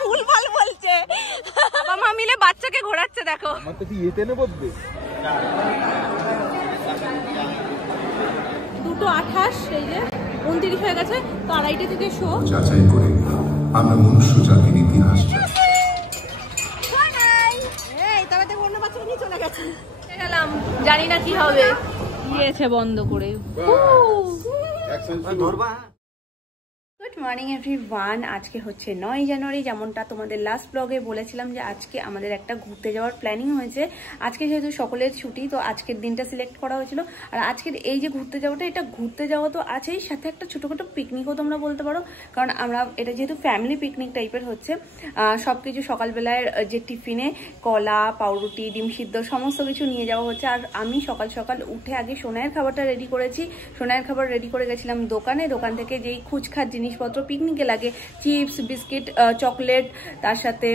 ভুলভাল বলছে। বাবা মা মিলে বাচ্চাকে ঘোরাচ্ছে দেখো। দুটো 28 এই যে 29 হয়ে গেছে, তো 2:30 থেকে শো। যাচাই করে আমরা মনুষ্য জাতির ইতিহাস গেলাম, জানি না কি হবে, দিয়েছে বন্ধ করে। Good morning everyone. আজকে হচ্ছে 9 জানুয়ারি। যেমনটা তোমাদের লাস্ট ব্লগে বলেছিলাম যে আজকে আমাদের একটা ঘুরতে যাওয়ার প্ল্যানিং হয়েছে। আজকে যেহেতু সকলের ছুটি, তো আজকের দিনটা সিলেক্ট করা হয়েছিল। আর আজকের এই যে ঘুরতে যাওয়াটা, এটা ঘুরতে যাওয়া তো আছেই, সাথে একটা ছোটোখাটো পিকনিকও তোমরা বলতে পারো। কারণ আমরা এটা যেহেতু ফ্যামিলি পিকনিক টাইপের হচ্ছে, সব কিছু সকালবেলায় যে টিফিনে কলা, পাউরুটি, ডিম সিদ্ধ সমস্ত কিছু নিয়ে যাওয়া হচ্ছে। আর আমি সকাল সকাল উঠে আগে সোনাইয়ের খাবারটা রেডি করেছি। সোনাইয়ের খাবার রেডি করে গেছিলাম দোকান থেকে যেই খুচখাট জিনিসপত্র পিকনিকে লাগে, চিপস, বিস্কিট, চকলেট, তার সাথে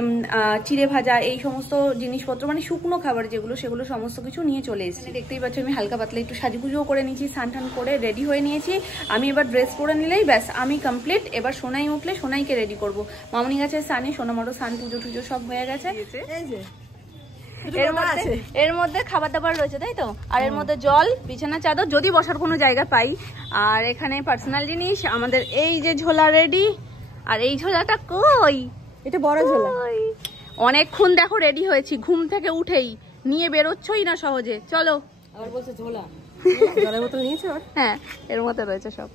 চিড়ে ভাজা, এই সমস্ত জিনিসপত্র, মানে শুকনো খাবার যেগুলো, সেগুলো সমস্ত কিছু নিয়ে চলে এসেছি। দেখতেই পাচ্ছ আমি হালকা পাতলা একটু সাজুগুজুও করে নিয়েছি, স্নান টান করে রেডি হয়ে নিয়েছি। আমি এবার ড্রেস পরে নিলেই ব্যাস আমি কমপ্লিট। এবার সোনাই উঠলে সোনাইকে রেডি করবো। মামনি গেছে স্নানে, সোনামারও স্নান পুজো টুজো সব হয়ে গেছে। এর মধ্যে খাবার দাবার রয়েছে, তাই তো। আর এর মধ্যে জল, বিছানা চাদর, যদি বসার কোনো জায়গা পাই। আর এখানে পার্সোনাল জিনিস আমাদের, এই যে ঝোলা রেডি। আর এই ঝোলাটা কই, এটা বড় ঝোলা। অনেকক্ষণ দেখো রেডি হয়েছি, ঘুম থেকে উঠেই নিয়ে বেরোচ্ছই না সহজে। চলো। আবার বলছে ঝোলা, জলের বোতল নিয়েছো? হ্যাঁ, এর মধ্যে রয়েছে সব।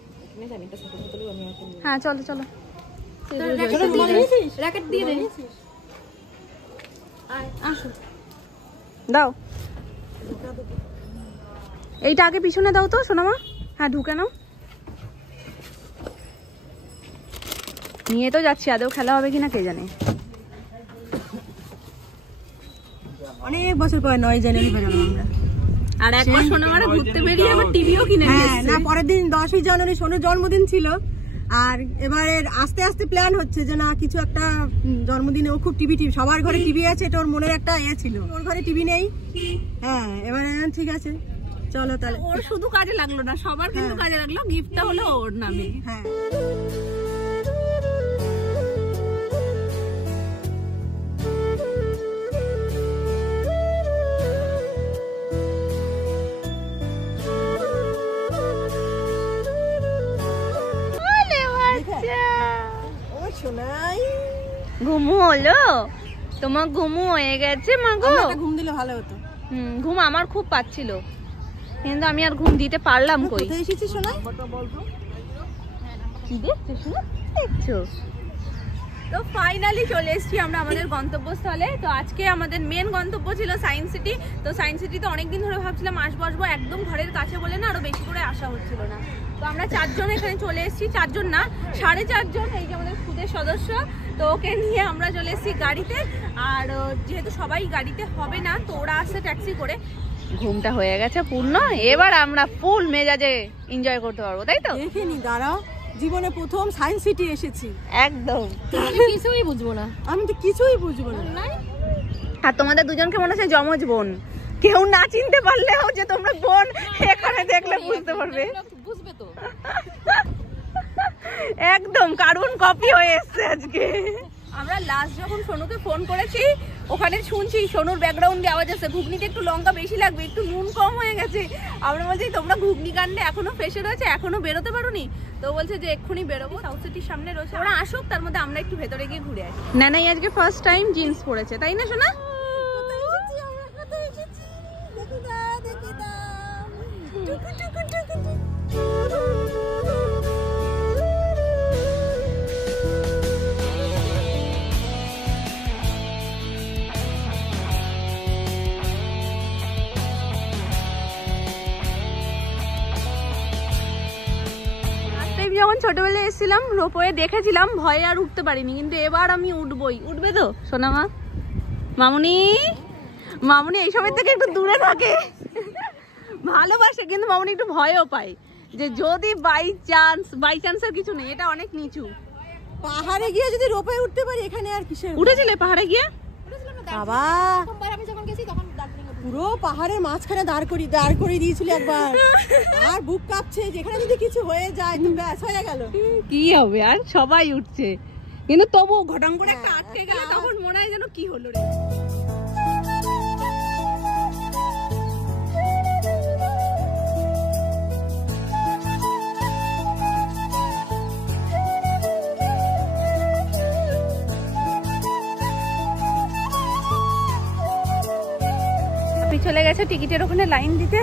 হ্যাঁ চলো চলো। র্যাকেট দিয়ে দে। আসো, দাও এইটা আগে পিছনে দাও তো সোনামা। হ্যাঁ ঢুকে নাও। নিয়ে তো যাচ্ছি, আদৌ খেলা হবে কিনা কে জানে। অনেক বছর পরে 9 জানুয়ারি বেরোলাম আমরা। আর একবার সোনামারা ঘুরতে বেরিয়ে আবার টিভিও কিনে নিয়েছে। না, পরের দিন 10ই জানুয়ারি সোনুর জন্মদিন ছিল। আর এবারে আস্তে আস্তে প্ল্যান হচ্ছে যে না কিছু একটা জন্মদিনে, ও খুব টিভি সবার ঘরে টিভি আছে, এটা ওর মনের একটা ইয়ে ছিল। ওর ঘরে টিভি নেই। হ্যাঁ, এবারে ঠিক আছে চলো তাহলে। ওর শুধু কাজে লাগলো না, সবার কিন্তু কাজে লাগলো। গিফটটা হলো ওর নামে। হ্যাঁ, ঘুমু হলো তোমার? ঘুমু হয়ে গেছে মা গো। ঘুম দিলে ভালো হতো। ঘুম আমার খুব পাচ্ছিল, কিন্তু আমি আর ঘুম দিতে পারলাম কই। কোথায় এসেছিস সোনা? কি দেখছো সোনা? দেখছো তো ফাইনালি চলে এসেছি আমরা আমাদের গন্তব্যস্থলে। তো আজকে আমাদের মেন গন্তব্য ছিল সায়েন্স সিটি। তো সায়েন্স সিটিতে অনেকদিন ধরে ভাবছিলাম আসবো, একদম ঘরের কাছে বলে না আরো বেশি করে আসা হচ্ছিল না। তো আমরা 4 জন এখানে চলে এসেছি, 4 জন না 4.5 জন, এই যে আমাদের খুদের সদস্য। তো ওকে নিয়ে আমরা চলে এসেছি গাড়িতে। আর যেহেতু সবাই গাড়িতে হবে না, তো ওরা আসছে ট্যাক্সি করে। ঘুমটা হয়ে গেছে পূর্ণ, এবার আমরা ফুল মেজাজে এনজয় করতে পারবো, তাই তো? দেখিনি, দাঁড়াও, জীবনে প্রথম সায়েন্স সিটি এসেছি। একদম কিছুই বুঝবো না, আমি তো কিছুই বুঝবো না। আর তোমাদের দুজনকে মনে হচ্ছে জমজ বোন। কেউ না চিনতে পারলেও যে তোমরা বোন, এখানে দেখলে বুঝতে পারবে। বুঝবে তো একদম কার্বন কপি হয়ে এসছে আজকে। আমরা লাস্ট যখন সোনুকে ফোন করেছি, ওখানে শুনছি সোনুর ব্যাকগ্রাউন্ডে আওয়াজ আছে, ঘুগনিতে একটু লঙ্কা বেশি লাগবে, একটু নুন কম হয়ে গেছে। আমরা বলছি তোমরা ঘুগনি কাণ্ডে এখনো ফেসে রয়েছে, এখনো বেরোতে পারোনি? তো বলছে যে এক্ষুনি বেরোবো, সাউথ সিটির সামনে রয়েছে, ওরা আসুক, তার মধ্যে আমরা একটু ভেতরে গিয়ে ঘুরে আসি। নানাই আজকে ফার্স্ট টাইম জিন্স পরেছে, তাই না সোনা? যখন ছোটবেলায় এসেছিলাম রোপওয়ে দেখেছিলাম, ভয়ে আর উঠতে পারিনি, কিন্তু এবার আমি উঠবই। উঠবে তো সোনামা? মামুনি এই সময় থেকে একটু দূরে থাকে, ভালোবাসে কিন্তু মামুনি একটু ভয়ও পায় যে যদি বাই চান্সের কিছু নেই, এটা অনেক নিচু। পাহাড়ে গিয়ে যদি রোপওয়ে উঠতে পারি, এখানে আর কিসে? উঠেছিলে পাহাড়ে গিয়ে? বাবা আমি যখন গেছি তখন দার্জিলিং পুরো পাহাড়ের মাঝখানে দাঁড় করে দিয়েছিল একবার। আর বুক কাঁপছে, যেখানে যদি কিছু হয়ে যায় তো ব্যাস হয়ে গেল। কি হবে আর, সবাই উঠছে, কিন্তু তবু ঘটাং করে একটা আটকে গেলে তখন মনে হয় যেন কি হলো রে। চলে গেছে টিকিটের ওখানে লাইন দিতে,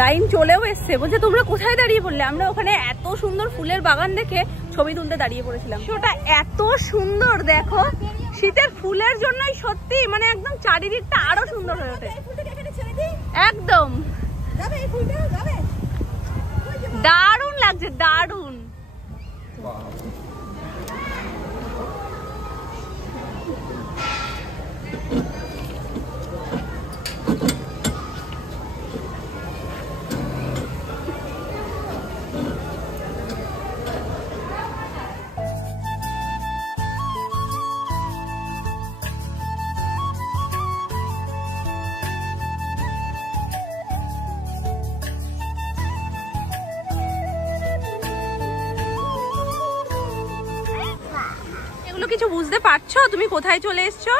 লাইন চলেও এসছে, বলছে তোমরা কোথায় দাঁড়িয়ে পড়লে? আমরা ওখানে এত সুন্দর ফুলের বাগান দেখে ছবি তুলতে দাঁড়িয়ে পড়েছিলাম। ওটা এত সুন্দর, দেখো শীতের ফুলের জন্যই সত্যি মানে একদম চারিদিকটা আরো সুন্দর হয়ে ওঠে। একদম দারুণ লাগছে, দারুণ। কিছু বুঝতে পারছো তুমি কোথায় চলে এসছো?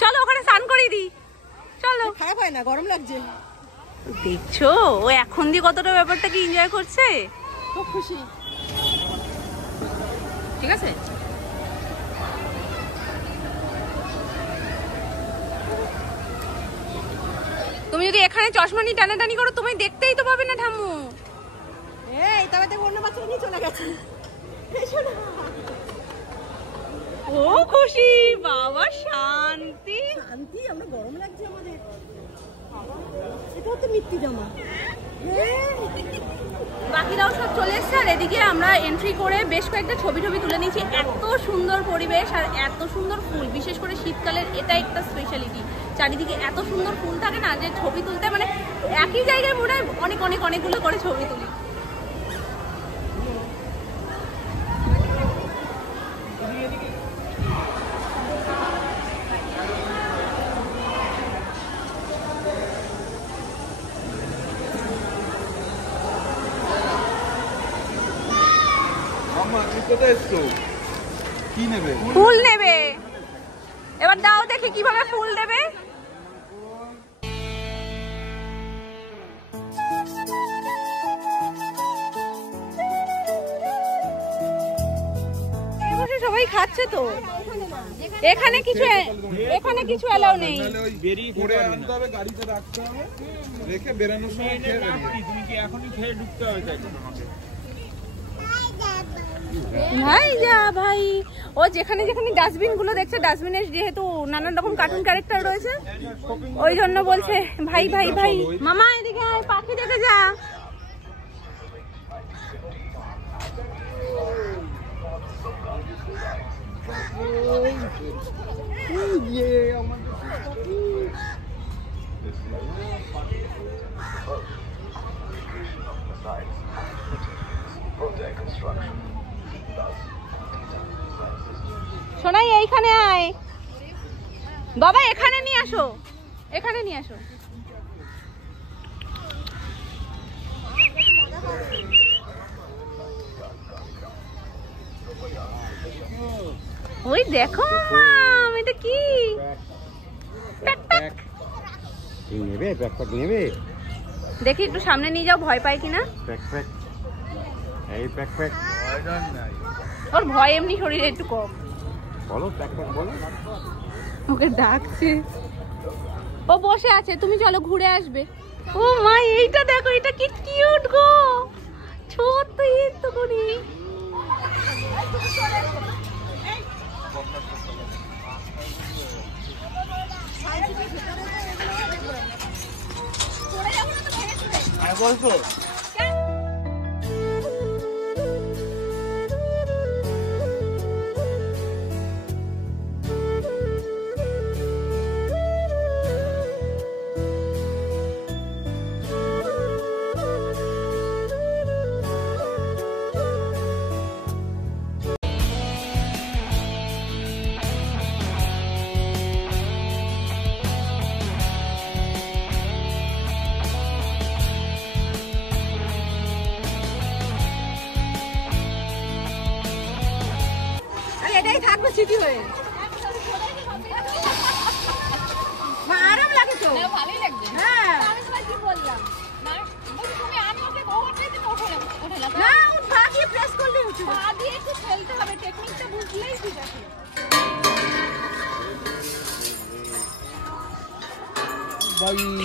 চলো ওখানে স্নান করিয়ে দিই, চলো। খারাপ হয় না, গরম লাগছে। দেখছো ও এখন দিয়ে কতটা ব্যাপারটাকে এনজয় করছে, খুব খুশি। ঠিক আছে, তুমি যদি এখানে চশমা নিয়ে টানাটানি করো তুমি দেখতেই তো পাবে না ঠাম্মু। এই তবে তো অন্য বাচ্চারা নিয়ে চলে গেছে। ও খুশি, বাবা শান্তি শান্তি। আমরা গরম লাগছে আমাদের, এটা হচ্ছে মিত্তি জামা। বাকিরাও সব চলে এসছে আর এদিকে আমরা এন্ট্রি করে বেশ কয়েকটা ছবি তুলে নিয়েছি। এত সুন্দর পরিবেশ আর এত সুন্দর ফুল, বিশেষ করে শীতকালের এটা একটা স্পেশালিটি। চারিদিকে এত সুন্দর ফুল থাকে না যে ছবি তুলতে মানে একই জায়গায় মনে হয় অনেকগুলো করে ছবি তুলি। ফুল নেবে, এবার দাও দেখি কিভাবে ফুল দেবে। সবাই খাচ্ছে তো, এখানে কিছু এলাও নেই। বেরিয়ে পড়ে আনতে হবে, গাড়িতে রাখতে হবে, রেখে বেরানোর সময় খেয়ে বেরিয়ে। তুমি কি এখনই খেয়ে ঢুকতে হবে তাই তোমাকে? ভাই যা ভাই, ও যেখানে ডাস্টবিন গুলো দেখছে, ডাস্টবিনের যেহেতু নানান রকম কার্টুন ক্যারেক্টার রয়েছে ওই জন্য বলছে ভাই ভাই ভাই। মামা এদিকে আয়, পাখি দেখে যা। শোনাই এইখানে আয় বাবা, এখানে নিয়ে আসো, এখানে নিয়ে আসো। ওই দেখো মাম, এটা কি? দেখি একটু সামনে নিয়ে যাও, ভয় পায় কিনা। ওর ভয় এমনি শরীরে একটু কম। ওকে ডাকছে, ও বসে আছে, তুমি চলো ঘুরে আসবে। ও মা এইটা দেখো, এটা কি কিউট গো, ছোট্ট একটু করে। বলছো এটাই থাকবে স্মৃতি হয়ে। আরাম লাগে তো, ভালোই লাগবে। হ্যাঁ আমি তোমায় কি বললাম না, তুমি আমি ওকে ওঠে দিতে ওঠালাম না পা দিয়ে প্রেস করলেই হচ্ছে। পা দিয়ে একটু খেলতে হবে, টেকনিকটা বুঝলেই ঠিক আছে।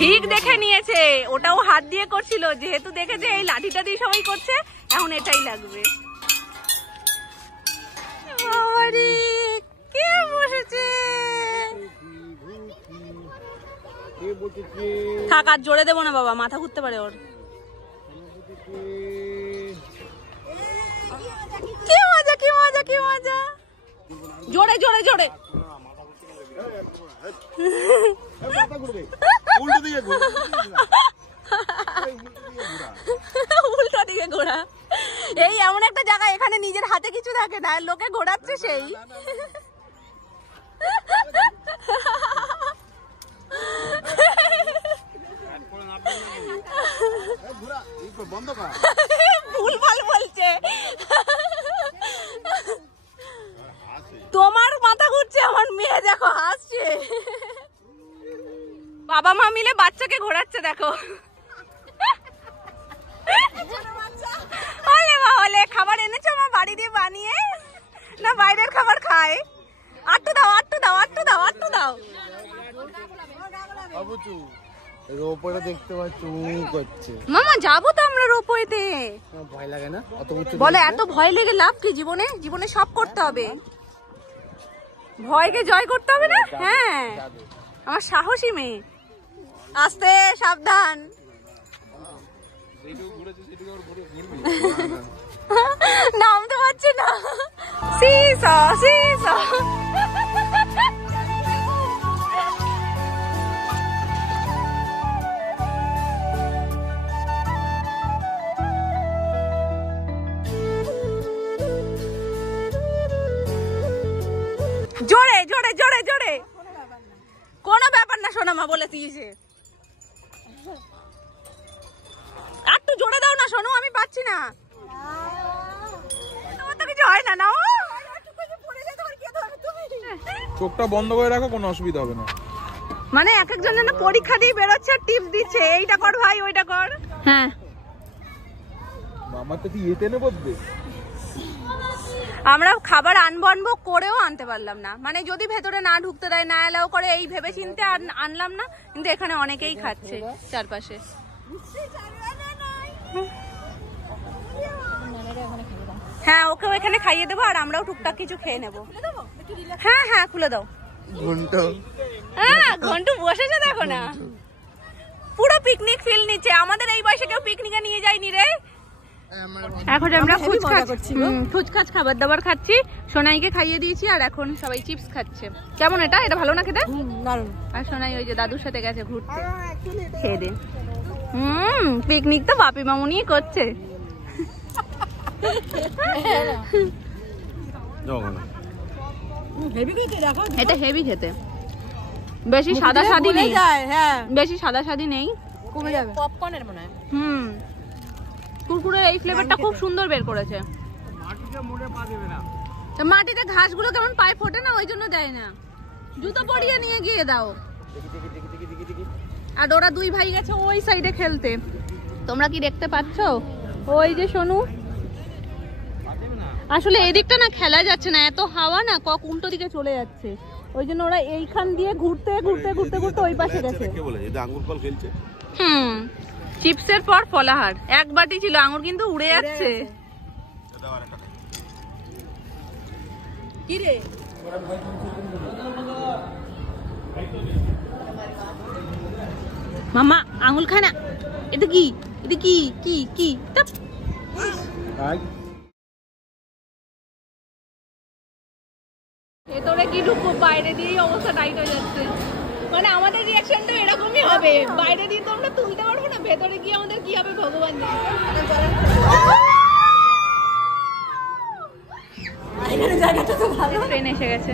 ঠিক দেখে নিয়েছে, ওটাও হাত দিয়ে করছিল, যেহেতু দেখেছে এই লাঠিটা দিয়ে সবাই করছে এখন এটাই লাগবে। আরে কে বসেছে, থাক আর জোরে দেবো না বাবা, মাথা ঘুরতে পারে ওর। কি মজা কি মজা কি মজা, জোরে জোরে জোরে। উল্টো দিকে ঘোরা, এই এমন একটা জায়গা এখানে নিজের হাতে কিছু থাকে না, লোকে ঘোরাচ্ছে সেই। ভুলভাল বলছে, তোমার মাথা ঘুরছে, আমার মেয়ে দেখো হাসছে। বাবা মা মিলে বাচ্চাকে ঘোরাচ্ছে দেখো। খাবার এনেছো মা বাড়ি দিয়ে বানিয়ে, না বাইরের খাবার খায়? আটটু দাও আটটু দাও আটটু দাও আটটু দাও। রোপওয়েটা দেখতে পাচ্ছি করছে। মামা যাবো তো আমরা রোপওয়েতে। ভয় লাগে না অত উঁচু? বলে এত ভয় লেগে লাভ কি, জীবনে জীবনে সব করতে হবে, ভয়কে জয় করতে হবে না। হ্যাঁ আমার সাহসী মেয়ে। আস্তে সাবধান। নামতে পারছি না। সিসা সিসা জোরে জোরে জোরে জোরে, কোনো ব্যাপার না সোনা মা বলেছিস। একটু জোরে দাও না সোনু, আমি পাচ্ছি না। তোমার তো কিছু হয় না, না চোখটা বন্ধ করে রাখো, কোনো অসুবিধা হবে না। মানে এক একজন যেন পরীক্ষা দিয়ে বেরোচ্ছে, টিপস দিচ্ছে, এইটা কর ভাই ওইটা কর। হ্যাঁ আমার তো কি ইয়েতে নেবো, আমরা খাবার আনবো আনবো করেও আনতে পারলাম না, মানে যদি ভেতরে না ঢুকতে দেয়, না এলাও করে, এই ভেবে চিন্তে আনলাম না। কিন্তু এখানে অনেকেই খাচ্ছে চারপাশে। হ্যাঁ ওকেও এখানে খাইয়ে দেবো, আর আমরাও টুকটাক কিছু খেয়ে নেবো। হ্যাঁ হ্যাঁ খুলে দাও। ঘন্টা হ্যাঁ ঘন্টু বসেছে দেখো না, পুরো পিকনিক ফিল নিচ্ছে। আমাদের এই বয়সে কেউ পিকনিকে নিয়ে যায়নি রে। এখন আমরা ফুচকাচ খাবার দাবার খাচ্ছি, সোনাইকে খাইয়ে দিয়েছি, আর এখন সবাই চিপস খাচ্ছে। কেমন এটা, এটা ভালো না খেতে? আর সোনাই ওই যে দাদুর সাথে গেছে ঘুরতে, খেয়ে দে। পিকনিক তো বাপি মামুনি করছে। এটা হেভি খেতে, বেশি সাদা সাদি নেই, বেশি সাদা সাদি নেই, কমে যাবে। পপকর্নের মনে হয়। কুরকুরে এই ফ্লেভারটা খুব সুন্দর বের করেছে। মাটিতে ঘাসগুলো কেমন পায়ে ফোটে না, ওই জন্য দেয় না। জুতো পরিয়ে নিয়ে গিয়ে দাও। আর ওরা দুই ভাই গেছে ওই সাইডে খেলতে, তোমরা কি দেখতে পাচ্ছ? ওই যে সোনু, আসলে এদিকটা না খেলা যাচ্ছে না, এত হাওয়া না, কক উল্টো দিকে চলে যাচ্ছে, ওই জন্য ওরা এইখান দিয়ে ঘুরতে ঘুরতে ঘুরতে ঘুরতে ওই পাশে গেছে। চিপসের পর ফলাহার, এক বাটি ছিল আঙুর, কিন্তু উড়ে যাচ্ছে। কি রে মামা, আঙুল খায় না। এটা কি, এটা কি কি কি ভেতরে কি ঢুকবো, বাইরে দিয়েই অবস্থা টাইট হয়ে যাচ্ছে। মানে আমাদের রিঅ্যাকশনটা এরকমই হবে, বাইরে দিয়ে তো আমরা তুলতে পারবো না, ভেতরে গিয়ে আমাদের কি হবে ভগবান জানে। এখানে জায়গাটা তো ভালো। ট্রেন এসে গেছে।